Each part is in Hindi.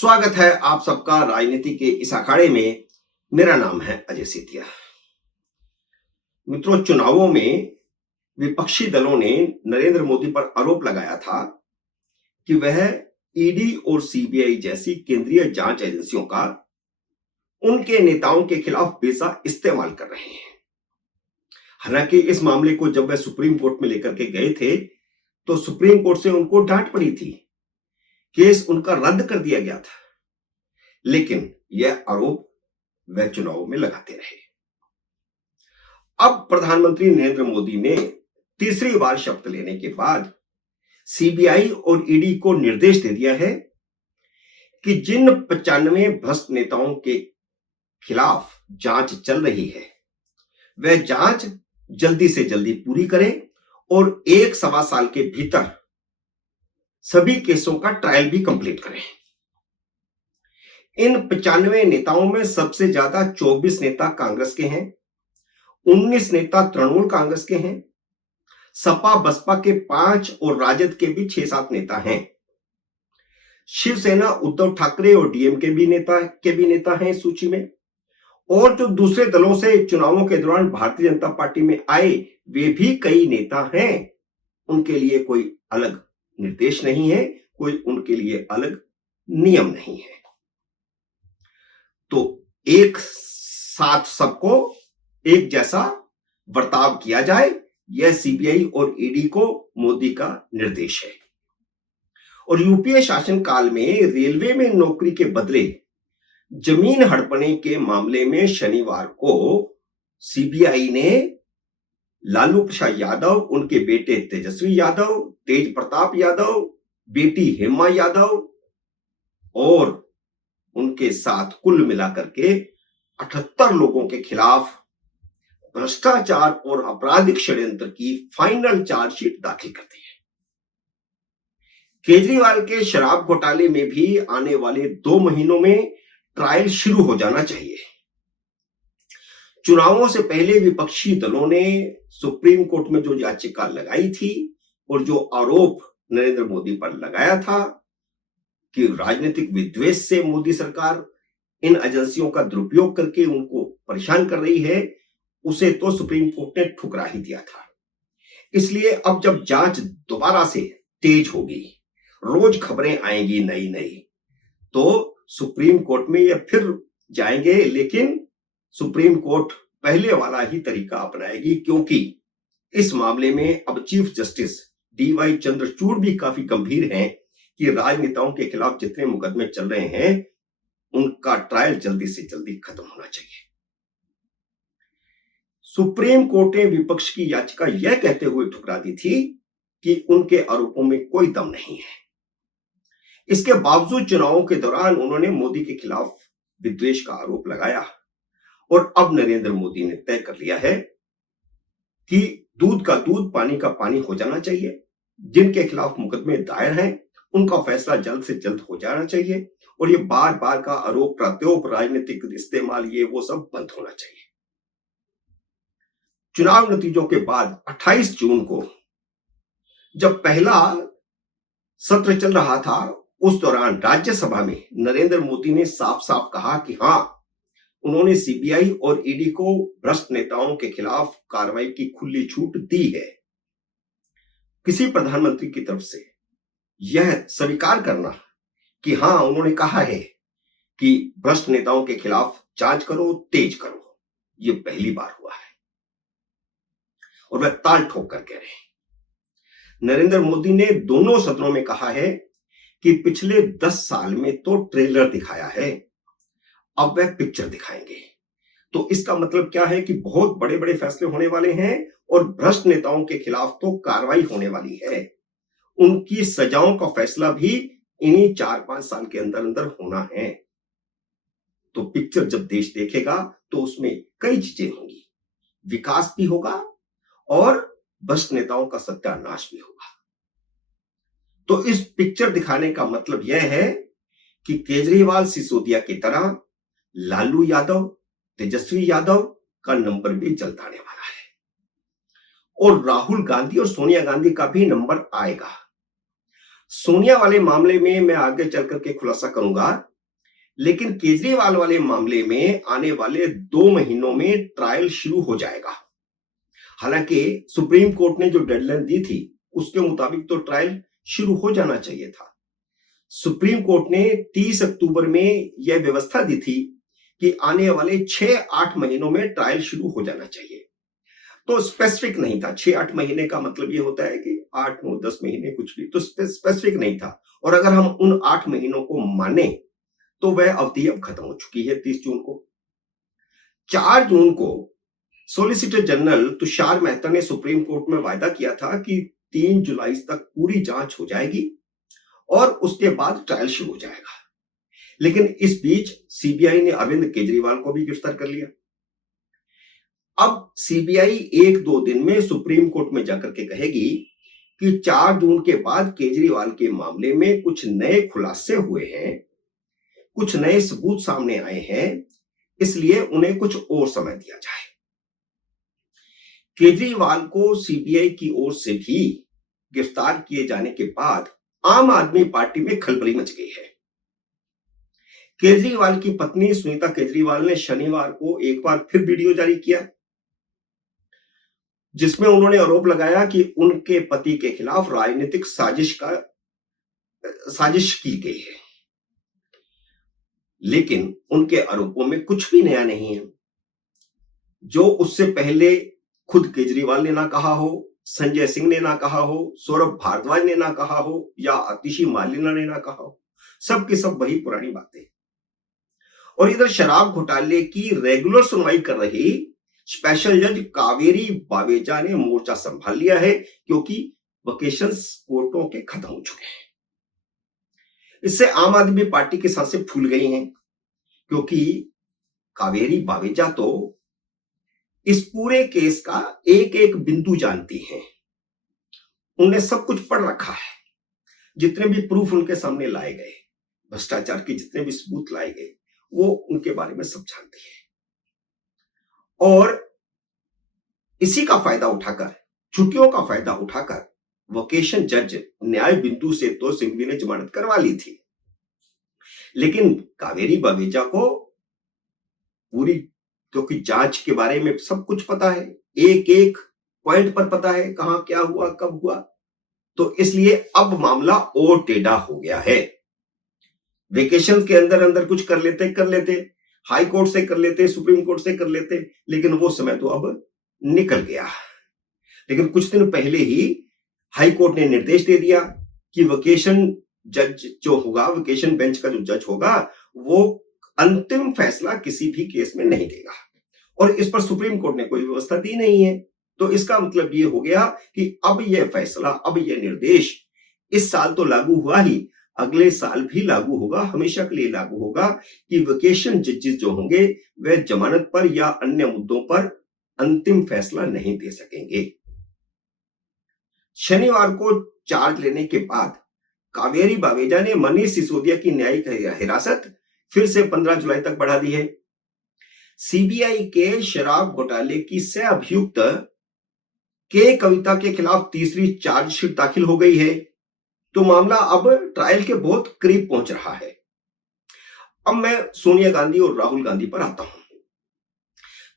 स्वागत है आप सबका राजनीति के इस अखाड़े में। मेरा नाम है अजय सेतिया। मित्रों, चुनावों में विपक्षी दलों ने नरेंद्र मोदी पर आरोप लगाया था कि वह ईडी और सीबीआई जैसी केंद्रीय जांच एजेंसियों का उनके नेताओं के खिलाफ बेजा इस्तेमाल कर रहे हैं। हालांकि इस मामले को जब वह सुप्रीम कोर्ट में लेकर के गए थे तो सुप्रीम कोर्ट से उनको डांट पड़ी थी, केस उनका रद्द कर दिया गया था, लेकिन यह आरोप वह चुनाव में लगाते रहे। अब प्रधानमंत्री नरेंद्र मोदी ने तीसरी बार शपथ लेने के बाद सीबीआई और ईडी को निर्देश दे दिया है कि जिन 95 भ्रष्ट नेताओं के खिलाफ जांच चल रही है वह जांच जल्दी से जल्दी पूरी करें और 1 सवा साल के भीतर सभी केसों का ट्रायल भी कंप्लीट करें। इन 95 नेताओं में सबसे ज्यादा 24 नेता कांग्रेस के हैं, 19 नेता तृणमूल कांग्रेस के हैं, सपा बसपा के 5 और राजद के भी 6-7 नेता हैं। शिवसेना उद्धव ठाकरे और डीएमके भी नेता हैं इस सूची में। और जो दूसरे दलों से चुनावों के दौरान भारतीय जनता पार्टी में आए वे भी कई नेता हैं। उनके लिए कोई अलग निर्देश नहीं है, कोई उनके लिए अलग नियम नहीं है। तो एक साथ सबको एक जैसा बर्ताव किया जाए, यह सीबीआई और ईडी को मोदी का निर्देश है। और यूपीए शासनकाल में रेलवे में नौकरी के बदले जमीन हड़पने के मामले में शनिवार को सीबीआई ने लालू प्रसाद यादव, उनके बेटे तेजस्वी यादव, तेज प्रताप यादव, बेटी हेमा यादव और उनके साथ कुल मिलाकर के 78 लोगों के खिलाफ भ्रष्टाचार और आपराधिक षड्यंत्र की फाइनल चार्जशीट दाखिल कर दी है। केजरीवाल के शराब घोटाले में भी आने वाले 2 महीनों में ट्रायल शुरू हो जाना चाहिए। चुनावों से पहले विपक्षी दलों ने सुप्रीम कोर्ट में जो याचिका लगाई थी और जो आरोप नरेंद्र मोदी पर लगाया था कि राजनीतिक विद्वेष से मोदी सरकार इन एजेंसियों का दुरुपयोग करके उनको परेशान कर रही है, उसे तो सुप्रीम कोर्ट ने ठुकरा ही दिया था। इसलिए अब जब जांच दोबारा से तेज होगी, रोज खबरें आएंगी नई नई, तो सुप्रीम कोर्ट में ये फिर जाएंगे, लेकिन सुप्रीम कोर्ट पहले वाला ही तरीका अपनाएगी, क्योंकि इस मामले में अब चीफ जस्टिस डीवाई चंद्रचूड़ भी काफी गंभीर हैं कि राजनेताओं के खिलाफ जितने मुकदमे चल रहे हैं उनका ट्रायल जल्दी से जल्दी खत्म होना चाहिए। सुप्रीम कोर्ट ने विपक्ष की याचिका यह कहते हुए ठुकरा दी थी कि उनके आरोपों में कोई दम नहीं है। इसके बावजूद चुनावों के दौरान उन्होंने मोदी के खिलाफ विद्वेष का आरोप लगाया और अब नरेंद्र मोदी ने तय कर लिया है कि दूध का दूध, पानी का पानी हो जाना चाहिए। जिनके खिलाफ मुकदमे दायर हैं उनका फैसला जल्द से जल्द हो जाना चाहिए और ये बार बार का आरोप प्रत्यारोप, राजनीतिक इस्तेमाल, ये वो सब बंद होना चाहिए। चुनाव नतीजों के बाद 28 जून को जब पहला सत्र चल रहा था, उस दौरान राज्यसभा में नरेंद्र मोदी ने साफ साफ कहा कि हां, उन्होंने सीबीआई और ईडी को भ्रष्ट नेताओं के खिलाफ कार्रवाई की खुली छूट दी है। किसी प्रधानमंत्री की तरफ से यह स्वीकार करना कि हां, उन्होंने कहा है कि भ्रष्ट नेताओं के खिलाफ जांच करो, तेज करो, यह पहली बार हुआ है और वह ताल ठोक कर कह रहे हैं। नरेंद्र मोदी ने दोनों सदनों में कहा है कि पिछले 10 साल में तो ट्रेलर दिखाया है, अब वह पिक्चर दिखाएंगे। तो इसका मतलब क्या है कि बहुत बड़े बड़े फैसले होने वाले हैं और भ्रष्ट नेताओं के खिलाफ तो कार्रवाई होने वाली है। उनकी सजाओं का फैसला भी इन्हीं 4-5 साल के अंदर अंदर होना है। तो पिक्चर जब देश देखेगा तो उसमें कई चीजें होंगी, विकास भी होगा और भ्रष्ट नेताओं का सत्यानाश भी होगा। तो इस पिक्चर दिखाने का मतलब यह है कि केजरीवाल सिसोदिया की तरह लालू यादव, तेजस्वी यादव का नंबर भी जल्द आने वाला है और राहुल गांधी और सोनिया गांधी का भी नंबर आएगा। सोनिया वाले मामले में मैं आगे चल करके खुलासा करूंगा लेकिन केजरीवाल वाले मामले में आने वाले 2 महीनों में ट्रायल शुरू हो जाएगा। हालांकि सुप्रीम कोर्ट ने जो डेडलाइन दी थी उसके मुताबिक तो ट्रायल शुरू हो जाना चाहिए था। सुप्रीम कोर्ट ने 30 अक्टूबर में यह व्यवस्था दी थी कि आने वाले 6-8 महीनों में ट्रायल शुरू हो जाना चाहिए। तो स्पेसिफिक नहीं था। 6-8 महीने का मतलब यह होता है कि 8-9-10 महीने कुछ भी, तो स्पेसिफिक नहीं था। और अगर हम उन 8 महीनों को माने तो वह अवधि अब खत्म हो चुकी है 30 जून को। 4 जून को सॉलिसिटर जनरल तुषार मेहता ने सुप्रीम कोर्ट में वायदा किया था कि 3 जुलाई तक पूरी जांच हो जाएगी और उसके बाद ट्रायल शुरू हो जाएगा। लेकिन इस बीच सीबीआई ने अरविंद केजरीवाल को भी गिरफ्तार कर लिया। अब सीबीआई 1-2 दिन में सुप्रीम कोर्ट में जाकर के कहेगी कि 4 जून के बाद केजरीवाल के मामले में कुछ नए खुलासे हुए हैं, कुछ नए सबूत सामने आए हैं, इसलिए उन्हें कुछ और समय दिया जाए। केजरीवाल को सीबीआई की ओर से भी गिरफ्तार किए जाने के बाद आम आदमी पार्टी में खलबली मच गई है। केजरीवाल की पत्नी सुनीता केजरीवाल ने शनिवार को एक बार फिर वीडियो जारी किया, जिसमें उन्होंने आरोप लगाया कि उनके पति के खिलाफ राजनीतिक साजिश की गई है। लेकिन उनके आरोपों में कुछ भी नया नहीं है। जो उससे पहले खुद केजरीवाल ने ना कहा हो, संजय सिंह ने ना कहा हो, सौरभ भारद्वाज ने ना कहा हो या आतिशी मार्लेना ने ना कहा हो, सब की सब वही पुरानी बातें। और इधर शराब घोटाले की रेगुलर सुनवाई कर रही स्पेशल जज कावेरी बावेजा ने मोर्चा संभाल लिया है, क्योंकि वेकेशंस कोर्टों के खत्म हो चुके हैं। इससे आम आदमी पार्टी की सांसें फूल गई हैं, क्योंकि कावेरी बावेजा तो इस पूरे केस का एक एक बिंदु जानती हैं। उन्हें सब कुछ पढ़ रखा है। जितने भी प्रूफ उनके सामने लाए गए, भ्रष्टाचार के जितने भी सबूत लाए गए, वो उनके बारे में सब जानती है। और इसी का फायदा उठाकर, छुट्टियों का फायदा उठाकर वोकेशन जज न्याय बिंदु से तो सिंघवी ने जमानत करवा ली थी, लेकिन कावेरी बावेजा को पूरी, क्योंकि जांच के बारे में सब कुछ पता है, एक एक पॉइंट पर पता है कहां क्या हुआ, कब हुआ, तो इसलिए अब मामला और टेढ़ा हो गया है। वेकेशन के अंदर अंदर कुछ कर लेते, हाई कोर्ट से कर लेते, सुप्रीम कोर्ट से कर लेते, लेकिन वो समय तो अब निकल गया। लेकिन कुछ दिन पहले ही हाई कोर्ट ने निर्देश दे दिया कि वेकेशन जज जो होगा, वेकेशन बेंच का जो जज होगा, वो अंतिम फैसला किसी भी केस में नहीं देगा। और इस पर सुप्रीम कोर्ट ने कोई व्यवस्था दी नहीं है। तो इसका मतलब ये हो गया कि अब यह फैसला, अब यह निर्देश इस साल तो लागू हुआ ही, अगले साल भी लागू होगा, हमेशा के लिए लागू होगा कि वेकेशन जजेस जो होंगे वह जमानत पर या अन्य मुद्दों पर अंतिम फैसला नहीं दे सकेंगे। शनिवार को चार्ज लेने के बाद कावेरी बावेजा ने मनीष सिसोदिया की न्यायिक हिरासत फिर से 15 जुलाई तक बढ़ा दी है। सीबीआई के शराब घोटाले की सह अभियुक्त के कविता के खिलाफ तीसरी चार्जशीट दाखिल हो गई है, तो मामला अब ट्रायल के बहुत करीब पहुंच रहा है। अब मैं सोनिया गांधी और राहुल गांधी पर आता हूं।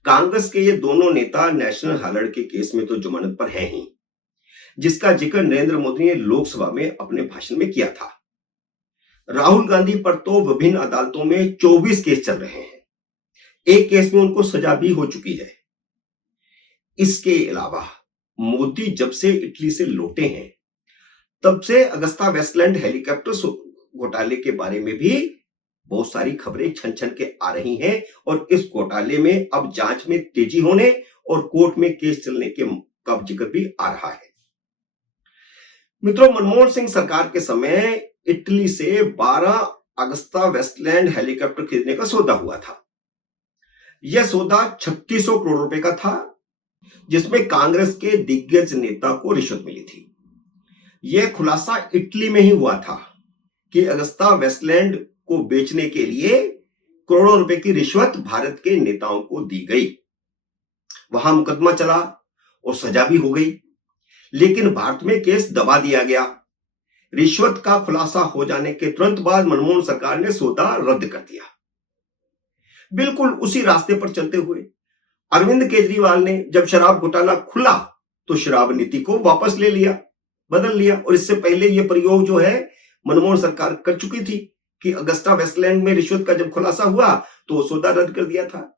कांग्रेस के ये दोनों नेता नेशनल हेराल्ड के केस में तो जमानत पर हैं ही, जिसका जिक्र नरेंद्र मोदी ने लोकसभा में अपने भाषण में किया था। राहुल गांधी पर तो विभिन्न अदालतों में 24 केस चल रहे हैं। एक केस में उनको सजा भी हो चुकी है। इसके अलावा मोदी जब से इटली से लौटे हैं, तब से अगस्ता वेस्टलैंड हेलीकॉप्टर घोटाले के बारे में भी बहुत सारी खबरें छन छन के आ रही हैं, और इस घोटाले में अब जांच में तेजी होने और कोर्ट में केस चलने के का जिक्र भी आ रहा है। मित्रों, मनमोहन सिंह सरकार के समय इटली से 12 अगस्ता वेस्टलैंड हेलीकॉप्टर खरीदने का सौदा हुआ था। यह सौदा 3600 करोड़ रुपए का था, जिसमें कांग्रेस के दिग्गज नेता को रिश्वत मिली थी। यह खुलासा इटली में ही हुआ था कि अगस्ता वेस्टलैंड को बेचने के लिए करोड़ों रुपए की रिश्वत भारत के नेताओं को दी गई। वहां मुकदमा चला और सजा भी हो गई, लेकिन भारत में केस दबा दिया गया। रिश्वत का खुलासा हो जाने के तुरंत बाद मनमोहन सरकार ने सौदा रद्द कर दिया। बिल्कुल उसी रास्ते पर चलते हुए अरविंद केजरीवाल ने जब शराब घोटाला खुला तो शराब नीति को वापस ले लिया, बदल लिया। और इससे पहले यह प्रयोग जो है मनमोहन सरकार कर चुकी थी कि अगस्ता वेस्टलैंड में रिश्वत का जब खुलासा हुआ तो सौदा रद्द कर दिया था।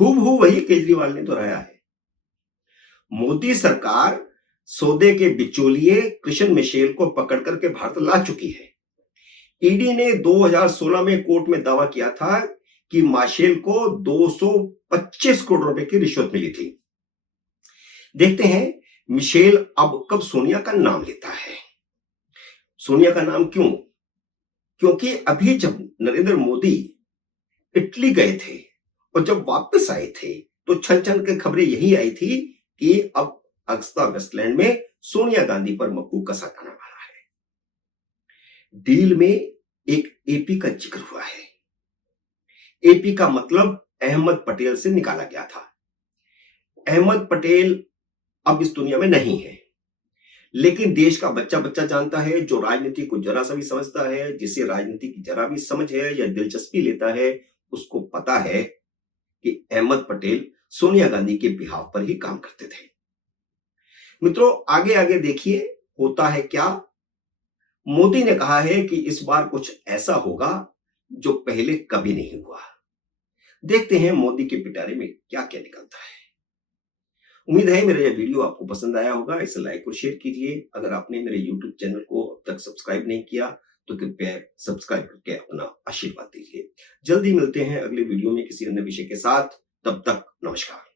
हूबहू वही केजरीवाल ने दोहराया है। मोदी सरकार सौदे के बिचौलिए कृष्ण मिशेल को पकड़ करके भारत ला चुकी है। ईडी ने 2016 में कोर्ट में दावा किया था कि माशेल को 225 करोड़ रुपए की रिश्वत मिली थी। देखते हैं मिशेल अब कब सोनिया का नाम लेता है। सोनिया का नाम क्यों? क्योंकि अभी जब नरेंद्र मोदी इटली गए थे और जब वापस आए थे तो छन छन के खबरें यही आई थी कि अब अगस्ता वेस्टलैंड में सोनिया गांधी पर मक्कू कसा खाने वाला है। डील में एक एपी का जिक्र हुआ है। एपी का मतलब अहमद पटेल से निकाला गया था। अहमद पटेल अब इस दुनिया में नहीं है, लेकिन देश का बच्चा बच्चा जानता है, जो राजनीति को जरा सा भी समझता है, जिसे राजनीति की जरा भी समझ है या दिलचस्पी लेता है, उसको पता है कि अहमद पटेल सोनिया गांधी के बिहाफ पर ही काम करते थे। मित्रों, आगे आगे देखिए होता है क्या। मोदी ने कहा है कि इस बार कुछ ऐसा होगा जो पहले कभी नहीं हुआ। देखते हैं मोदी के पिटारे में क्या क्या निकलता है। उम्मीद है मेरा यह वीडियो आपको पसंद आया होगा। इसे लाइक और शेयर कीजिए। अगर आपने मेरे YouTube चैनल को अब तक सब्सक्राइब नहीं किया तो कृपया सब्सक्राइब करके अपना आशीर्वाद दीजिए। जल्दी मिलते हैं अगले वीडियो में किसी अन्य विषय के साथ। तब तक नमस्कार।